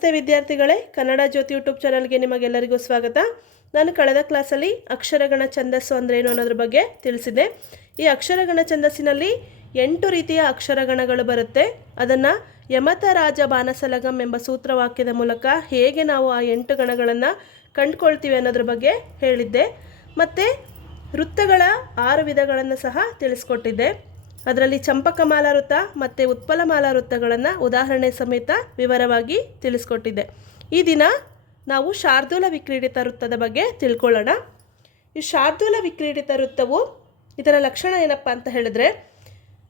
ನಮಸ್ತೆ ವಿದ್ಯಾರ್ಥಿಗಳೇ, ಕನ್ನಡ ಜ್ಯೋತಿ ಯೂಟ್ಯೂಬ್ ಚಾನಲ್ಗೆ ನಿಮಗೆಲ್ಲರಿಗೂ ಸ್ವಾಗತ. ನಾನು ಕಳೆದ ಕ್ಲಾಸಲ್ಲಿ ಅಕ್ಷರಗಣ ಛಂದಸ್ಸು ಏನು ಅನ್ನೋದ್ರ ಬಗ್ಗೆ ತಿಳಿಸಿದೆ ಈ ಅಕ್ಷರಗಣ ಛಂದಸ್ಸಿನಲ್ಲಿ ಎಂಟು ರೀತಿಯ ಅಕ್ಷರಗಣಗಳು ಬರುತ್ತೆ. ಅದನ್ನು ಯಮತ ರಾಜ ಬಾನಸಲಗಂ ಎಂಬ ಸೂತ್ರವಾಕ್ಯದ ಮೂಲಕ ಹೇಗೆ ನಾವು ಆ ಎಂಟು ಗಣಗಳನ್ನು ಕಂಡುಕೊಳ್ತೀವಿ ಅನ್ನೋದ್ರ ಬಗ್ಗೆ ಹೇಳಿದ್ದೆ. ಮತ್ತು ವೃತ್ತಗಳ ಆರು ವಿಧಗಳನ್ನು ಸಹ ತಿಳಿಸ್ಕೊಟ್ಟಿದ್ದೆ. ಅದರಲ್ಲಿ ಚಂಪಕಮಾಲ ವೃತ್ತ ಮತ್ತು ಉತ್ಪಲಮಾಲ ವೃತ್ತಗಳನ್ನು ಉದಾಹರಣೆ ಸಮೇತ ವಿವರವಾಗಿ ತಿಳಿಸ್ಕೊಟ್ಟಿದ್ದೆ ಈ ದಿನ ನಾವು ಶಾರ್ದೂಲ ವಿಕ್ರೀಡಿತ ವೃತ್ತದ ಬಗ್ಗೆ ತಿಳ್ಕೊಳ್ಳೋಣ. ಈ ಶಾರ್ದೂಲ ವಿಕ್ರೀಡಿತ ವೃತ್ತವು ಇದರ ಲಕ್ಷಣ ಏನಪ್ಪ ಅಂತ ಹೇಳಿದ್ರೆ,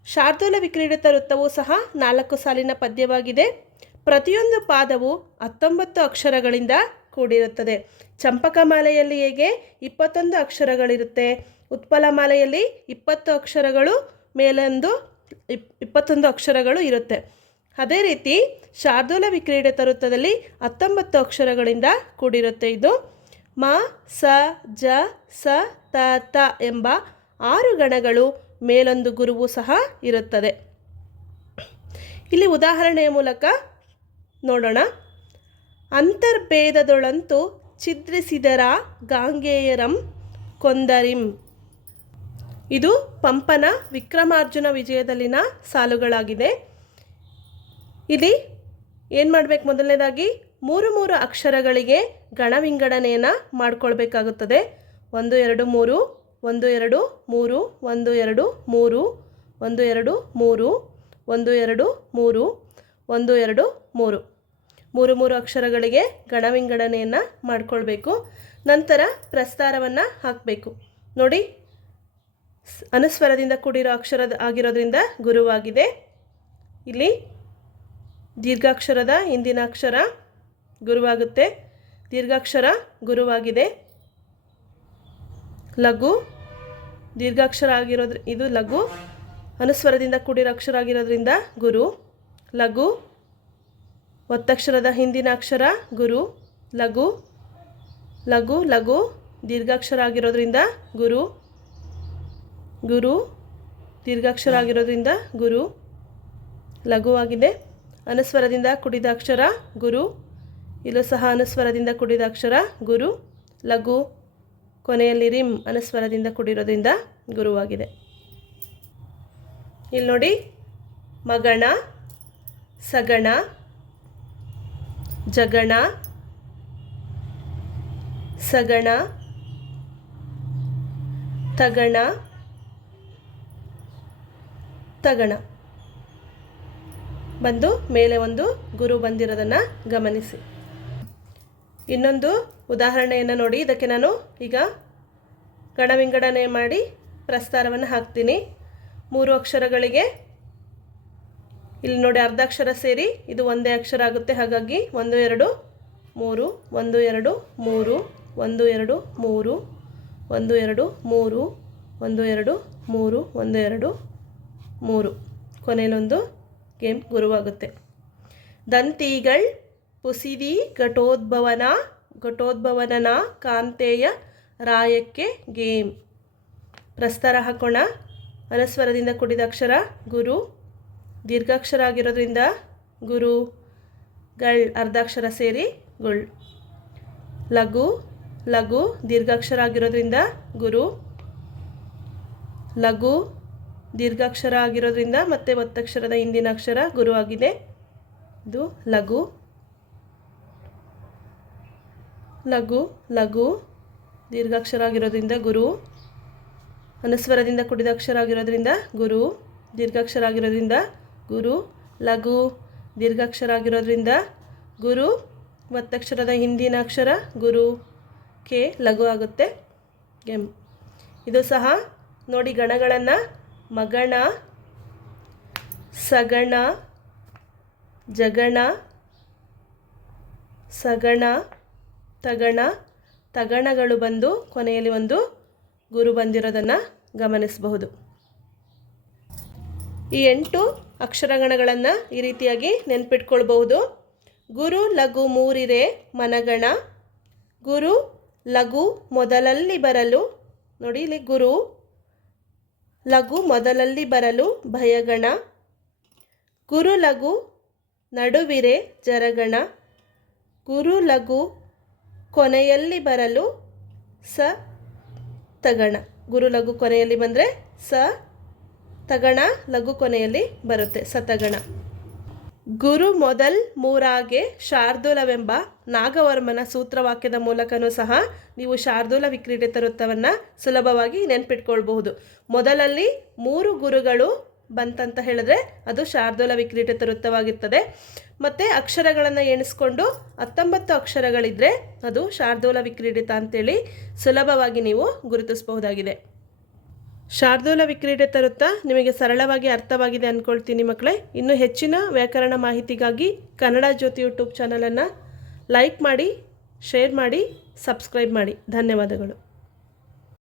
ಶಾರ್ದೂಲ ವಿಕ್ರೀಡಿತ ವೃತ್ತವು ಸಹ ನಾಲ್ಕು ಸಾಲಿನ ಪದ್ಯವಾಗಿದೆ. ಪ್ರತಿಯೊಂದು ಪಾದವು ಹತ್ತೊಂಬತ್ತು ಅಕ್ಷರಗಳಿಂದ ಕೂಡಿರುತ್ತದೆ. ಚಂಪಕಮಾಲೆಯಲ್ಲಿ ಹೇಗೆ ಇಪ್ಪತ್ತೊಂದು ಅಕ್ಷರಗಳಿರುತ್ತೆ ಉತ್ಪಲಮಾಲೆಯಲ್ಲಿ ಇಪ್ಪತ್ತು ಅಕ್ಷರಗಳು ಮೇಲೊಂದು ಇಪ್, ಇಪ್ಪತ್ತೊಂದು ಅಕ್ಷರಗಳು ಇರುತ್ತೆ. ಅದೇ ರೀತಿ ಶಾರ್ದೂಲ ವಿಕ್ರೀಡೆ ತರುತ್ತದಲ್ಲಿ ಹತ್ತೊಂಬತ್ತು ಅಕ್ಷರಗಳಿಂದ ಕೂಡಿರುತ್ತೆ ಇದು. ಮ, ಸ, ಜ, ಸ, ತ ತ ಎಂಬ ಆರು ಗಣಗಳು ಮೇಲೊಂದು ಗುರುವು ಸಹ ಇರುತ್ತದೆ. ಇಲ್ಲಿ ಉದಾಹರಣೆಯ ಮೂಲಕ ನೋಡೋಣ. ಅಂತರ್ಭೇದದೊಳಂತೂ ಛಿದ್ರಿಸಿದರ ಗಾಂಗೇಯರಂ ಕೊಂದರಿಂ. ಇದು ಪಂಪನ ವಿಕ್ರಮಾರ್ಜುನ ವಿಜಯದಲ್ಲಿನ ಸಾಲುಗಳಾಗಿದೆ. ಇಲ್ಲಿ ಏನು ಮಾಡಬೇಕು ಮೊದಲನೇದಾಗಿ? ಮೂರು ಮೂರು ಅಕ್ಷರಗಳಿಗೆ ಗಣವಿಂಗಡಣೆಯನ್ನು ಮಾಡಿಕೊಳ್ಬೇಕಾಗುತ್ತದೆ. ಒಂದು, ಎರಡು, ಮೂರು, ಒಂದು, ಎರಡು, ಮೂರು, ಒಂದು, ಎರಡು, ಮೂರು, ಒಂದು, ಎರಡು, ಮೂರು, ಒಂದು, ಎರಡು, ಮೂರು, ಒಂದು, ಎರಡು, ಮೂರು. ಮೂರು ಮೂರು ಅಕ್ಷರಗಳಿಗೆ ಗಣವಿಂಗಡಣೆಯನ್ನು ಮಾಡಿಕೊಳ್ಬೇಕು. ನಂತರ ಪ್ರಸ್ತಾರವನ್ನು ಹಾಕಬೇಕು. ನೋಡಿ ಅನುಸ್ವರದಿಂದ ಕೂಡಿರೋ ಅಕ್ಷರ ಆಗಿರೋದ್ರಿಂದ ಗುರುವಾಗಿದೆ. ಇಲ್ಲಿ ದೀರ್ಘಾಕ್ಷರದ ಹಿಂದಿನ ಅಕ್ಷರ ಗುರುವಾಗುತ್ತೆ. ದೀರ್ಘಾಕ್ಷರ ಗುರುವಾಗಿದೆ. ಲಘು ದೀರ್ಘಾಕ್ಷರ ಆಗಿರೋದ್ರ, ಇದು ಲಘು. ಅನುಸ್ವರದಿಂದ ಕೂಡಿರೋ ಅಕ್ಷರ ಆಗಿರೋದ್ರಿಂದ ಗುರು. ಲಘು ಒತ್ತಕ್ಷರದ ಹಿಂದಿನ ಅಕ್ಷರ ಗುರು. ಲಘು ಲಘು ಲಘು ದೀರ್ಘಾಕ್ಷರ ಆಗಿರೋದ್ರಿಂದ ಗುರು. ಗುರು ದೀರ್ಘಾಕ್ಷರ ಆಗಿರೋದ್ರಿಂದ ಗುರು ಲಘುವಾಗಿದೆ. ಅನುಸ್ವರದಿಂದ ಕುಡಿದ ಅಕ್ಷರ ಗುರು, ಇಲ್ಲೂ ಸಹ ಅನುಸ್ವರದಿಂದ ಕುಡಿದ ಅಕ್ಷರ ಗುರು, ಲಘು ಕೊನೆಯಲ್ಲಿ ರಿಮ್ ಅನುಸ್ವರದಿಂದ ಕುಡಿರೋದ್ರಿಂದ ಗುರುವಾಗಿದೆ. ಇಲ್ಲಿ ನೋಡಿ, ಮಗಣ, ಸಗಣ, ಜಗಣ, ಸಗಣ, ತಗಣ ತಗಣ ಬಂದು ಮೇಲೆ ಒಂದು ಗುರು ಬಂದಿರೋದನ್ನು ಗಮನಿಸಿ. ಇನ್ನೊಂದು ಉದಾಹರಣೆಯನ್ನು ನೋಡಿ, ಇದಕ್ಕೆ ನಾನು ಈಗ ಗಣವಿಂಗಡಣೆ ಮಾಡಿ ಪ್ರಸ್ತಾರವನ್ನು ಹಾಕ್ತೀನಿ. ಮೂರು ಅಕ್ಷರಗಳಿಗೆ ಇಲ್ಲಿ ನೋಡಿ ಅರ್ಧ ಅಕ್ಷರ ಸೇರಿ, ಇದು ಒಂದೇ ಅಕ್ಷರ ಆಗುತ್ತೆ. ಹಾಗಾಗಿ ಒಂದು, ಎರಡು, ಮೂರು, ಒಂದು, ಎರಡು, ಮೂರು, ಒಂದು, ಎರಡು, ಮೂರು, ಒಂದು, ಎರಡು, ಮೂರು, ಒಂದು, ಎರಡು, ಮೂರು, ಒಂದು, ಎರಡು ಮೂರು. ಕೊನೆಯಲ್ಲೊಂದು ಗೇಮ್ ಗುರುವಾಗುತ್ತೆ. ದಂತಿಗಳ್ ಪುಸಿದಿ ಘಟೋದ್ಭವನ, ಘಟೋದ್ಭವನನ ಕಾಂತೇಯ ರಾಯಕ್ಕೆ ಗೇಮ್. ಪ್ರಸ್ತಾರ ಹಾಕೋಣ. ಅನಸ್ವರದಿಂದ ಕೂಡಿದ ಅಕ್ಷರ ಗುರು. ದೀರ್ಘಾಕ್ಷರ ಆಗಿರೋದ್ರಿಂದ ಗುರು. ಗಳ್ ಅರ್ಧಾಕ್ಷರ ಸೇರಿ ಗುಳ್. ಲಘು ಲಘು, ದೀರ್ಘಾಕ್ಷರ ಆಗಿರೋದ್ರಿಂದ ಗುರು. ಲಘು ದೀರ್ಘಾಕ್ಷರ ಆಗಿರೋದ್ರಿಂದ ಮತ್ತೆ ಒತ್ತಕ್ಷರದ ಹಿಂದಿನ ಅಕ್ಷರ ಗುರು ಆಗಿದೆ ಇದು ಲಘು. ಲಘು ಲಘು. ದೀರ್ಘಾಕ್ಷರ ಆಗಿರೋದ್ರಿಂದ ಗುರು. ಅನುಸ್ವರದಿಂದ ಕುಡಿದ ಅಕ್ಷರ ಆಗಿರೋದ್ರಿಂದ ಗುರು. ದೀರ್ಘಾಕ್ಷರ ಆಗಿರೋದ್ರಿಂದ ಗುರು. ಲಘು, ದೀರ್ಘಾಕ್ಷರ ಆಗಿರೋದ್ರಿಂದ ಗುರು. ಒತ್ತಕ್ಷರದ ಹಿಂದಿನ ಅಕ್ಷರ ಗುರು. ಕೆ, ಲಘು ಆಗುತ್ತೆ. ಎಂ. ಇದು ಸಹ ನೋಡಿ ಗಣಗಳನ್ನು ಮಗಣ, ಸಗಣ, ಜಗಣ, ಸಗಣ, ತಗಣ, ತಗಣಗಳು ಬಂದು ಕೊನೆಯಲ್ಲಿ ಒಂದು ಗುರು ಬಂದಿರೋದನ್ನು ಗಮನಿಸಬಹುದು. ಈ ಎಂಟು ಅಕ್ಷರಗಣಗಳನ್ನು ಈ ರೀತಿಯಾಗಿ ನೆನ್ಪಿಟ್ಕೊಳ್ಬಹುದು. ಗುರು ಲಘು ಮೂರಿರೆ ಮನಗಣ, ಗುರು ಲಘು ಮೊದಲಲ್ಲಿ ಬರಲು, ನೋಡಿ ಇಲ್ಲಿ ಗುರು ಲಘು ಮೊದಲಲ್ಲಿ ಬರಲು ಭಯಗಣ. ಗುರು ಲಘು ನಡುವಿರೆ ಜರಗಣ. ಗುರು ಲಘು ಕೊನೆಯಲ್ಲಿ ಬರಲು ಸ ತಗಣ. ಗುರು ಲಘು ಕೊನೆಯಲ್ಲಿ ಬಂದರೆ ಸ ತಗಣ, ಲಘು ಕೊನೆಯಲ್ಲಿ ಬರುತ್ತೆ ಸತಗಣ ಗುರು ಮೊದಲ್ ಮೂರಾಗೆ ಶಾರ್ದೂಲವೆಂಬ ನಾಗವರ್ಮನ ಸೂತ್ರವಾಕ್ಯದ ಮೂಲಕನೂ ಸಹ ನೀವು ಶಾರ್ದೂಲ ವಿಕ್ರೀಡಿತ ವೃತ್ತವನ್ನು ಸುಲಭವಾಗಿ ನೆನ್ಪಿಟ್ಕೊಳ್ಬಹುದು. ಮೊದಲಲ್ಲಿ ಮೂರು ಗುರುಗಳು ಬಂತಂತ ಹೇಳಿದ್ರೆ ಅದು ಶಾರ್ದೂಲ ವಿಕ್ರೀಡಿತ ವೃತ್ತವಾಗಿರ್ತದೆ ಮತ್ತು ಅಕ್ಷರಗಳನ್ನು ಎಣಿಸ್ಕೊಂಡು ಹತ್ತೊಂಬತ್ತು ಅಕ್ಷರಗಳಿದ್ದರೆ ಅದು ಶಾರ್ದೂಲ ವಿಕ್ರೀಡಿತ ಅಂತೇಳಿ ಸುಲಭವಾಗಿ ನೀವು ಗುರುತಿಸಬಹುದಾಗಿದೆ. ಶಾರ್ದೂಲ ವಿಕ್ರೀಡೆ ತರುತ್ತಾ ನಿಮಗೆ ಸರಳವಾಗಿ ಅರ್ಥವಾಗಿದೆ ಅಂದ್ಕೊಳ್ತೀನಿ ಮಕ್ಕಳೇ. ಇನ್ನು ಹೆಚ್ಚಿನ ವ್ಯಾಕರಣ ಮಾಹಿತಿಗಾಗಿ ಕನ್ನಡ ಜ್ಯೋತಿ ಯೂಟ್ಯೂಬ್ ಚಾನಲನ್ನು ಲೈಕ್ ಮಾಡಿ, ಶೇರ್ ಮಾಡಿ, ಸಬ್ಸ್ಕ್ರೈಬ್ ಮಾಡಿ. ಧನ್ಯವಾದಗಳು.